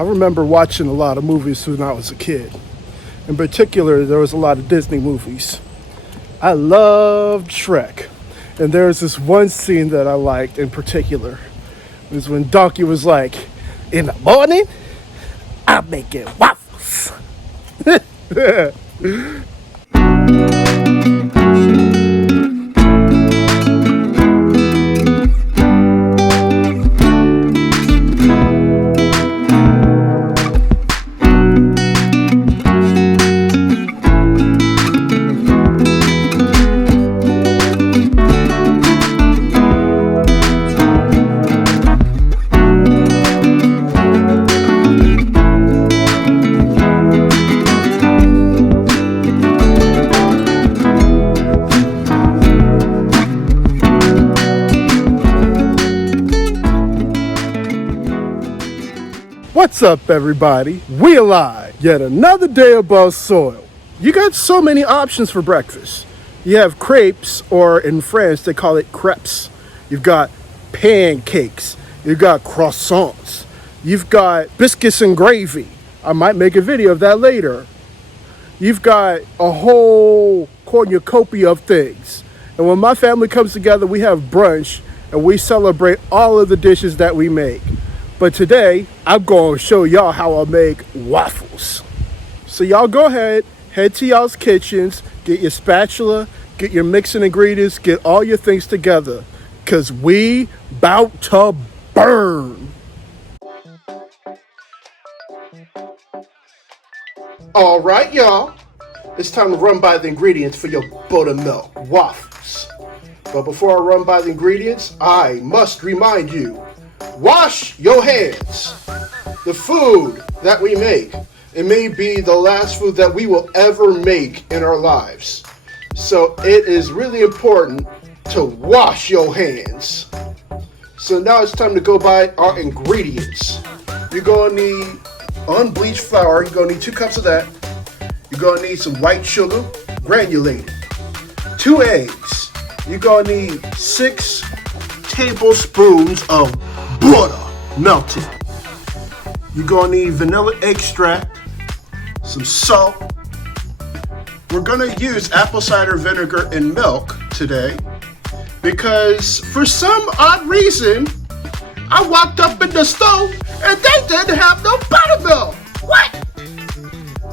I remember watching a lot of movies when I was a kid. In particular, there was a lot of Disney movies. I loved Shrek. And there was this one scene that I liked in particular. It was when Donkey was like, in the morning, I'm making waffles. What's up, everybody? We alive. Yet another day above soil. You got so many options for breakfast. You have crepes, or in France they call it crepes. You've got pancakes. You've got croissants. You've got biscuits and gravy. I might make a video of that later. You've got a whole cornucopia of things. And when my family comes together, we have brunch and we celebrate all of the dishes that we make. But today, I'm going to show y'all how I make waffles. So y'all go ahead, head to y'all's kitchens, get your spatula, get your mixing ingredients, get all your things together. Cause we bout to burn. All right, y'all. It's time to run by the ingredients for your buttermilk waffles. But before I run by the ingredients, I must remind you, wash your hands. The food that we make, it may be the last food that we will ever make in our lives. So it is really important to wash your hands. So now it's time to go by our ingredients. You're going to need unbleached flour. You're going to need 2 cups of that. You're going to need some white sugar, granulated. 2 eggs. You're going to need 6 tablespoons of butter melted. You're gonna need vanilla extract, some salt. We're gonna use apple cider vinegar and milk today because for some odd reason, I walked up in the stove and they didn't have no buttermilk. What?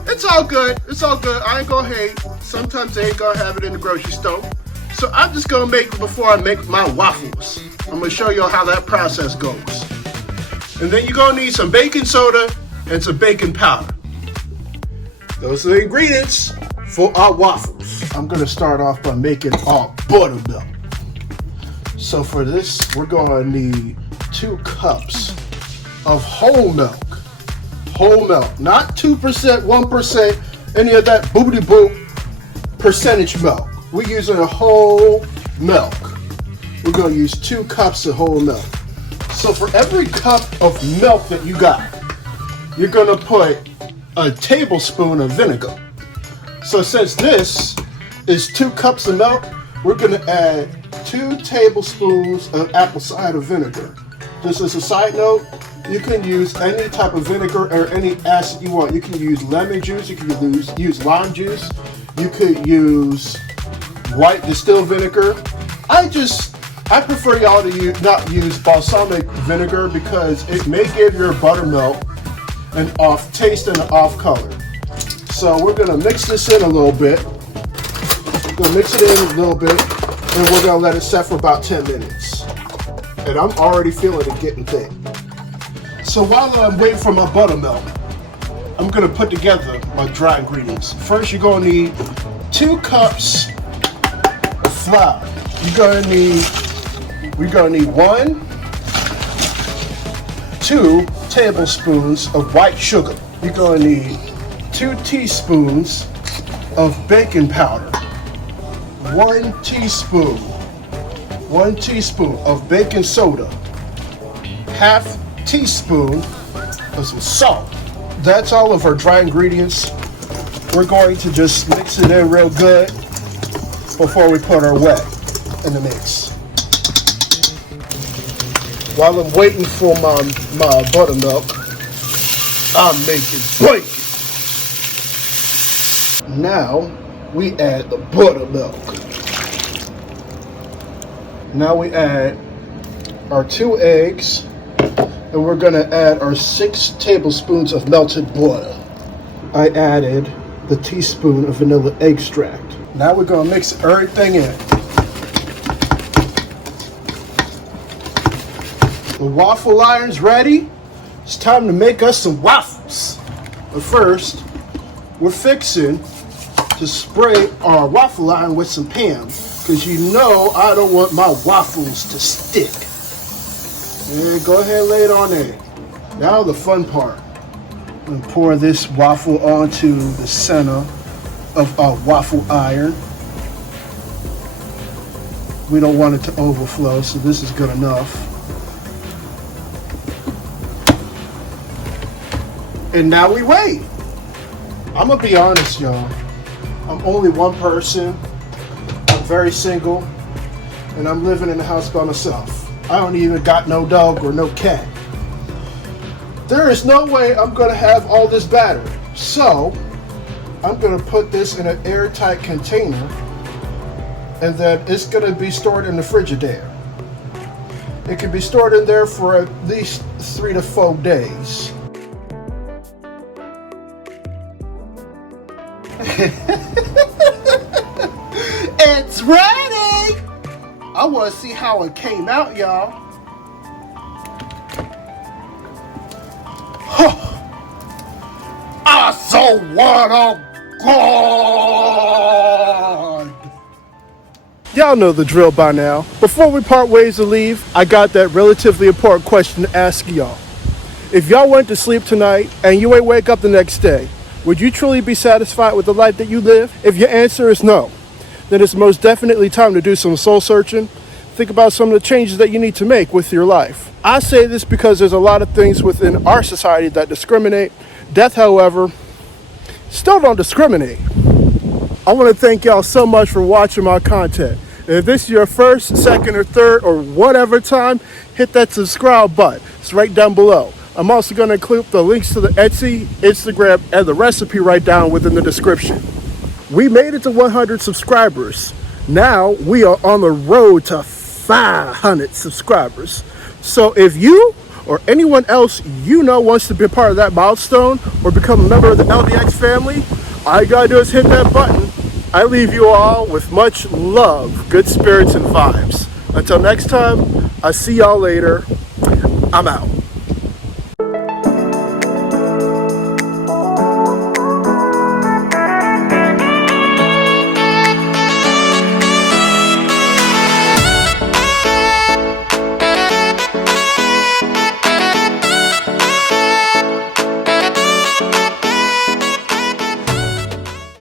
It's all good. It's all good. I ain't gonna hate. Sometimes they ain't gonna have it in the grocery store. So I'm just gonna make it before I make my waffles. I'm gonna show you how that process goes. And then you're gonna need some baking soda and some baking powder. Those are the ingredients for our waffles. I'm gonna start off by making our buttermilk. So for this, we're gonna need 2 cups of whole milk. Whole milk, not 2%, 1%, any of that boobity boop percentage milk. We're using a whole milk. We're gonna use 2 cups of whole milk. So for every cup of milk that you got, you're gonna put a tablespoon of vinegar. So since this is 2 cups of milk, we're gonna add 2 tablespoons of apple cider vinegar. Just as a side note, you can use any type of vinegar or any acid you want. You can use lemon juice, you can use lime juice, you could use white distilled vinegar. I prefer y'all to not use balsamic vinegar because it may give your buttermilk an off taste and an off color. So we're gonna mix this in a little bit. We'll mix it in a little bit and we're gonna let it set for about 10 minutes. And I'm already feeling it getting thick. So while I'm waiting for my buttermilk, I'm gonna put together my dry ingredients. First, you're gonna need 2 cups of flour. We're gonna need 2 tablespoons of white sugar. You're gonna need 2 teaspoons of baking powder. 1 teaspoon of baking soda. Half teaspoon of some salt. That's all of our dry ingredients. We're going to just mix it in real good before we put our wet in the mix. While I'm waiting for my buttermilk, I'm making bacon. Now we add the buttermilk. Now we add our 2 eggs, and we're gonna add our 6 tablespoons of melted butter. I added the teaspoon of vanilla extract. Now we're gonna mix everything in. The waffle iron's ready. It's time to make us some waffles. But first, we're fixing to spray our waffle iron with some Pam, because you know I don't want my waffles to stick. And go ahead and lay it on there. Now the fun part. I'm gonna pour this waffle onto the center of our waffle iron. We don't want it to overflow, so this is good enough. And now we wait. I'm gonna be honest, y'all. I'm only one person. I'm very single, and I'm living in the house by myself. I don't even got no dog or no cat. There is no way I'm gonna have all this batter. So I'm gonna put this in an airtight container, and then it's gonna be stored in the Frigidaire. It can be stored in there for at least 3 to 4 days. It's ready! I want to see how it came out, y'all. I so wanna God! Y'all know the drill by now. Before we part ways to leave, I got that relatively important question to ask y'all. If y'all went to sleep tonight and you ain't wake up the next day, would you truly be satisfied with the life that you live? If your answer is no, then it's most definitely time to do some soul searching. Think about some of the changes that you need to make with your life. I say this because there's a lot of things within our society that discriminate. Death, however, still don't discriminate. I want to thank y'all so much for watching my content. If this is your first, second, or third, or whatever time, hit that subscribe button. It's right down below. I'm also going to include the links to the Etsy, Instagram, and the recipe right down within the description. We made it to 100 subscribers. Now we are on the road to 500 subscribers. So if you or anyone else you know wants to be a part of that milestone or become a member of the LDX family, all you gotta do is hit that button. I leave you all with much love, good spirits, and vibes. Until next time, I'll see y'all later. I'm out.